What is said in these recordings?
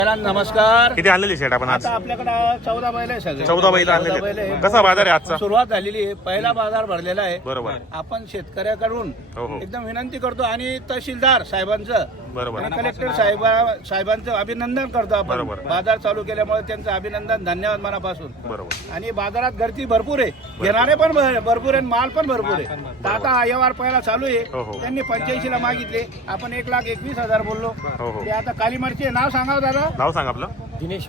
नमस्कार. किती आणलेली शेट आपण आज? आता आपल्याकडे 14 बैल आहे सगळे. 14 बैल आणलेले. कसा बाजार आहे आजचा? सुरुवात झालेली आहे. पहिला बाजार भरलेला आहे. बरोबर. आपण शेतकऱ्याकडून हो. एकदम विनंती करतो आणि तहसीलदार साहेबांचं बरोबर आणि कलेक्टर साहेबांचं अभिनंदन करतो आपण. बरोबर. बाजार चालू केल्यामुळे त्यांचं अभिनंदन, धन्यवाद मनापासून. बरोबर. आणि बाजारात गर्दी भरपूर आहे, घेणारे पण भरपूर आहे, माल पण भरपूर आहे. तर आता हा व्यवहार पहिला चालू आहे. त्यांनी 85 ला मागितले, आपण 1,21,000 बोललो. ते आता कालीमारचे नाव सांगा दादा. नाव सांग आपलं. दिनेश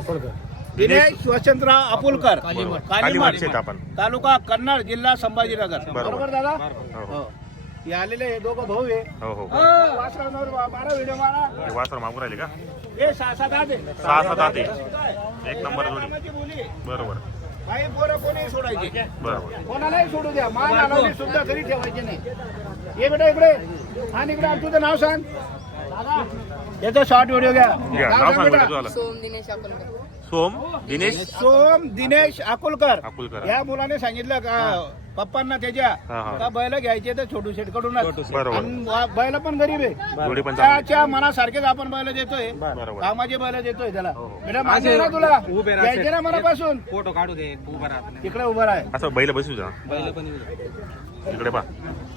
वसंतराव अपुलकर, कालीमार, आपण तालुका कन्नड, जिल्हा संभाजीनगर. बरोबर. बरोबर दादा. हे आलेले हे दोघं भाऊ आहे. मारा व्हिडिओ मारा. वासर मागून राहिले का? हे 6-7 आते. 6-7 आते. एक नंबर जोडी. बरोबर. काही पोरं कोणी सोडायचे. बरोबर. कोणालाही सोडू द्या, मान आलावली सुद्धा तरी ठेवायचे नाही. ये बेटा इकडे आणि इकडे तुझं नाव सांग. याचा शॉर्ट व्हिडिओ घ्या. नाव सांग बेटा तुझं. सोम दिनेश अकुलकर. अकुलकर. या मुलाने सांगितलं का पप्पांना त्याच्या का बैल घ्यायचे तर छोटू शेट कडूनच. बैल पण गरीब आहे, त्याच्या मनासारखेच आपण बैल देतोय, कामाचे बैल देतोय त्याला. बेटा मान्य ना तुला, घ्यायचे ना मनापासून. फोटो काढू दे. इकडे उभा आहे. असं बैल बसू जा. बैल पण इकडे पा.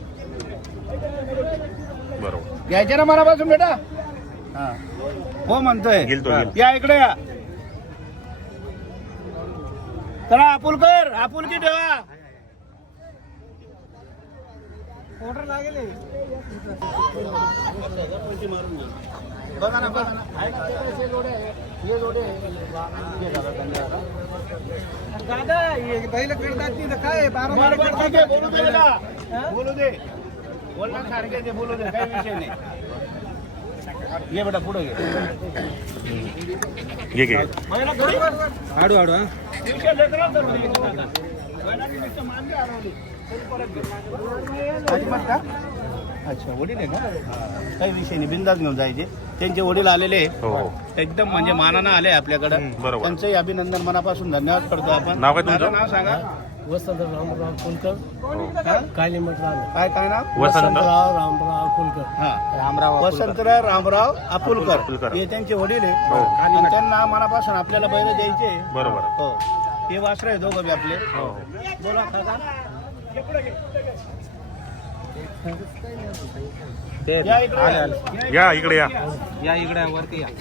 बरोबर. घ्यायचे ना मनापासून बेटा. हो म्हणतोय. या इकडे या. चला अपुलकर, आपुलकी ठेवा. ऑर्डर लागेल. बघा ना, बघा ना. दादा बैल करतात नाही काय. बोलू दे, बोलणार सारखे ते बोलू दे, काही विषय नाही. ये बेटा पुढे घे. आडू आडू. अच्छा, वडील आहे का? काही विषय नाही, बिंदास घेऊन जायचे. त्यांचे वडील आलेले एकदम म्हणजे मानानं आले आपल्याकडे. त्यांचंही अभिनंदन मनापासून धन्यवाद करतो आपण. नाव काय तुमचं? नाव सांगा. वसंतराव रामराव अकुलकर. कालीमठ काय काय नाव? वसंतराव रामराव अकुलकर. वसंतराव रामराव अपुलकर हे त्यांचे वडील आहे. आणि त्यांना मनापासून आपल्याला बैल द्यायचे. बरोबर. हो, हे वासर आहे दोघं बी आपले. बोला काका. या इकडे या इकडे या. या इकडे वरती या.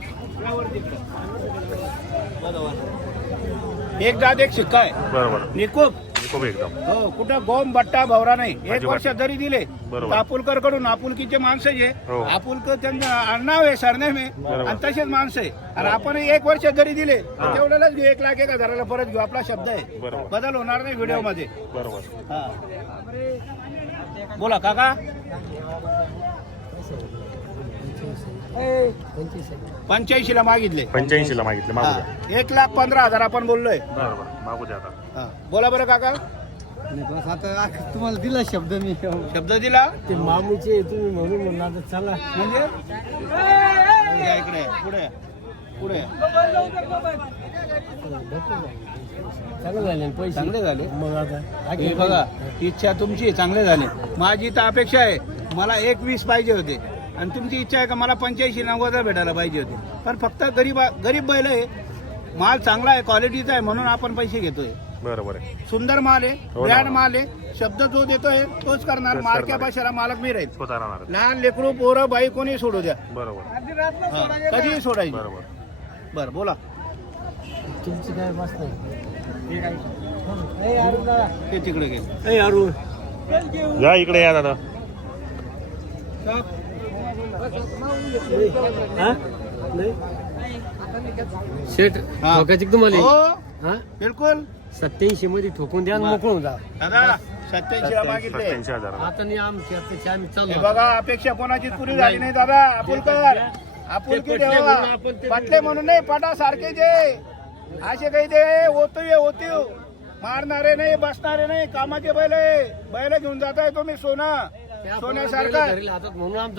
एक जात एक शिक्का आहे. बरोबर. निकोप एकदम. हो, कुठं गोम बट्टा भवरा नाही. 1 वर्ष जरी दिले बरोबर. अपुलकर कडून, आपुलकीचे माणसं जे आपुलकर त्यांचं आडनाव आहे, सरनेम आहे, आणि तसेच माणसं आहे. आणि आपण 1 वर्ष जरी दिले तर तेवढ्यालाच घेऊ. 1,01,000 परत घेऊ. आपला शब्द आहे, बदल होणार नाही व्हिडिओ मध्ये. बरोबर. बोला काका. 85 ला मागितले. 85 ला मागितले. मागू द्या. 1,15,000 आपण बोललोय. बरोबर. मागू द्या आता. बोला बरं काका. बस आता तुम्हाला दिला शब्द मी. शब्द दिला ते मामूचे तुम्ही म्हणून म्हणला तर चला. म्हणजे या इकडे पुढे पुढे. चांगले झाले पैसे. चांगले झाले. मग आता हे बघा, इच्छा तुमची चांगले झाले. माझी तर अपेक्षा आहे, मला 1,20 पाहिजे होते. आणि तुमची इच्छा आहे का मला 85-90 भेटायला पाहिजे होते. पण फक्त गरीब बैल आहे, माल चांगला आहे, क्वालिटीचा आहे, म्हणून आपण पैसे घेतोय. बरोबर आहे. सुंदर माल आहे, ब्रँड माल आहे. शब्द जो देतोय तोच करणार. मालक्या भाषेला मालक मी राहील. लहान लेकरू पोरं बाई कोणी सोडू द्या. बरोबर. कधीही सोडायची. बरोबर. बरं बोला. तुमची काय मस्त ते तिकडे गेले. या इकडे या दादा. शेट ठोकायची तुम्हाला. हो बिलकुल. 87 मध्ये ठोकून द्या, मोकळून जा. दादा 87 ला मागितले. 87,000. आता नाही आमची अपेक्षा, आम्ही हे चालू. बघा, अपेक्षा कोणाची पुरी झाली नाही दादा. अपुलकर, आपुलकी ठेवा. पटले म्हणून नाही, पटा सारखे जे असे काही ते होती मारणारे नाही, बसणारे नाही, कामाचे बैल घेऊन जाताय तुम्ही. सोन्यासारखा म्हणून आमचं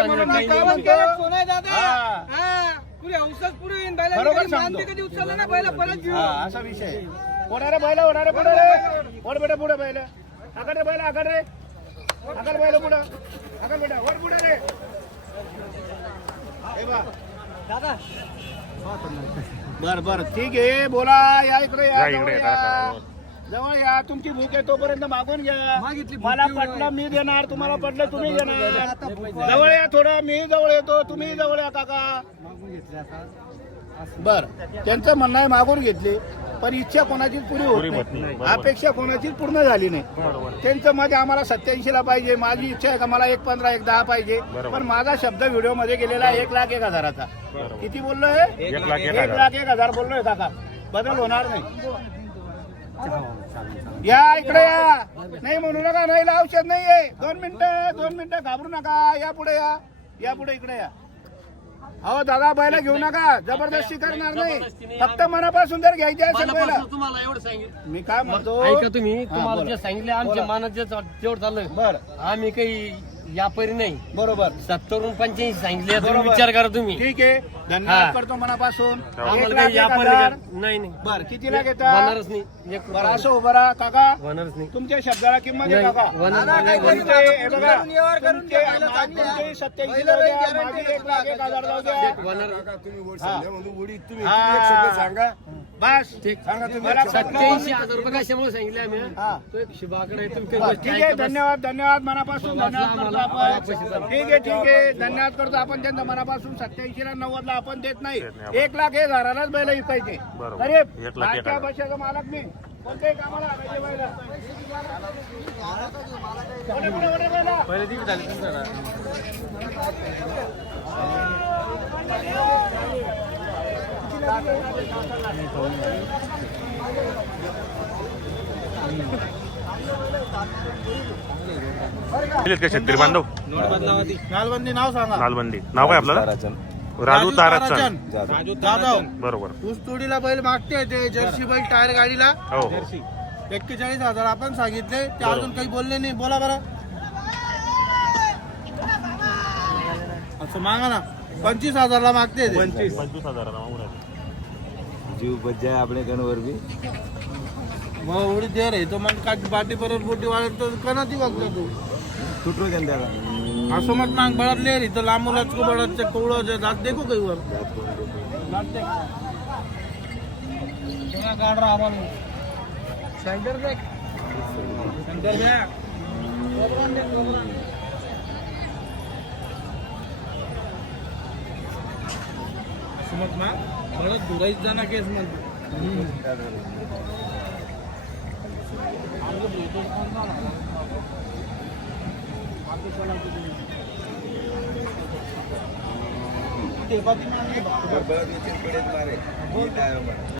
असा विषय. होणारे बैल होणारे पुढे रे. वर बेटा पुढे बैल. आकड रे बैल, आकड रे. आकड बैल पुढे. आकड बेटा वर पुढे रे. हे बा बर बर ठीक आहे बोला. या इकडे या या, इकडे, जवळ या, या. करा. जवळ या. तुमची भूक आहे तोपर्यंत मागून घ्या. मला पटलं मी देणार, तुम्हाला पटलं तुम्ही देणार. जवळ या थोडं, मी जवळ येतो, तुम्ही जवळ या काका. बर त्यांचं म्हणणं आहे मागून घेतली, पण इच्छा कोणाचीच पुरी होत पुरी होत नाही. नाही, बरोबर. अपेक्षा कोणाचीच पूर्ण झाली नाही. बरोबर. त्यांचं मध्ये आम्हाला 87 ला पाहिजे, माझी इच्छा आहे का मला 1.15 1.10 पाहिजे, बरोबर. पण माझा शब्द व्हिडिओ मध्ये गेलेला 1,01,000चा. बरोबर. किती बोललोय? 1,01,000. 1,01,000 बोललोय काका. बदल होणार नाही. या इकडे या. नाही म्हणू नका, नाही औषध नाहीये. 2 मिनिटं घाबरू नका. या पुढे या, या पुढे इकडे या. अहो दादा बैला घेऊ नका, जबरदस्ती करणार नाही, फक्त मनापासून जर घ्यायची असेल बैला. मनापासून तुम्हाला एवढं सांगितलं. मी काय म्हणतो ऐका तुम्ही, हा, तुम्हाला बोला. जे सांगितले आमच्या बोला. मनात जे तेवढं चाललं. बर आम्ही काही यापरी नाही. बरोबर 70 85 सांगितले. तुम्ही बरोबर. विचार करा तुम्ही. ठीक आहे, धन्यवाद हा. करतो मनापासून. आम्हाला काही यापरी 1,01,000. नाही नाही बर कितीला घेता? होणारच नाही. एक बरं रुपया असं उभं राहा काका. होणारच नाही. तुमच्या शब्दाला किंमत आहे नाही, काका. होणार नाही. तुमचे हे बघा, तुमचे 87 जाऊ द्या, माझी 1,01,000 जाऊ द्या. होणार. हा. बस मला 87,000 रुपये कशामुळे सांगितले आम्ही हा. तो एक शिबाकडे आहे. तुम्ही बस, काही ठीक आहे, धन्यवाद धन्यवाद मनापासून धन्यवाद करतो आपण. ठीक आहे धन्यवाद करतो आपण त्यांच्या मनापासून. 87 ला 90 ला आपण देत नाही. देत नाही. 1,01,000लाच बैल विकायचे. बरोबर. अरे 1,01,000. आजच्या वर्षाचा मालक मी कोणत्याही कामाला आणायचे बैल. पुढे, पुढे, पुढे बैलं. पहिले ती झाली तुमचं. दिलेत का शेतकरी बांधव? नोट बदलावती. नालबंदी नाव सांगा. नालबंदी. नाव काय आपल्याला? राजू ताराचंद. जाधव. बरोबर. ऊसतोडीला बैल मागते ते जर्सी बैल टायर गाडीला हो हो 41,000 आपण सांगितले, ते अजून काही बोलले नाही. बोला बरं. असं मागा ना. 25,000ला मागते ते. 25,000 जीव बज्जा આપણે કણવર બી मग एवढी देर आहे तो मग काय बाटी परत बोटी वाढत तो कणाची बघतो तू તૂટરો કેમ દેવા असं मग माग बळदले रे तर लांबूलाच को बळदचे कवळं जे दात देखो काही वर दात देख तेव्हा काढ रहा आपण सेंटर देख सेंटर दे असं मग बळद दुराईच जाना केस मग બરાબર પડે મારે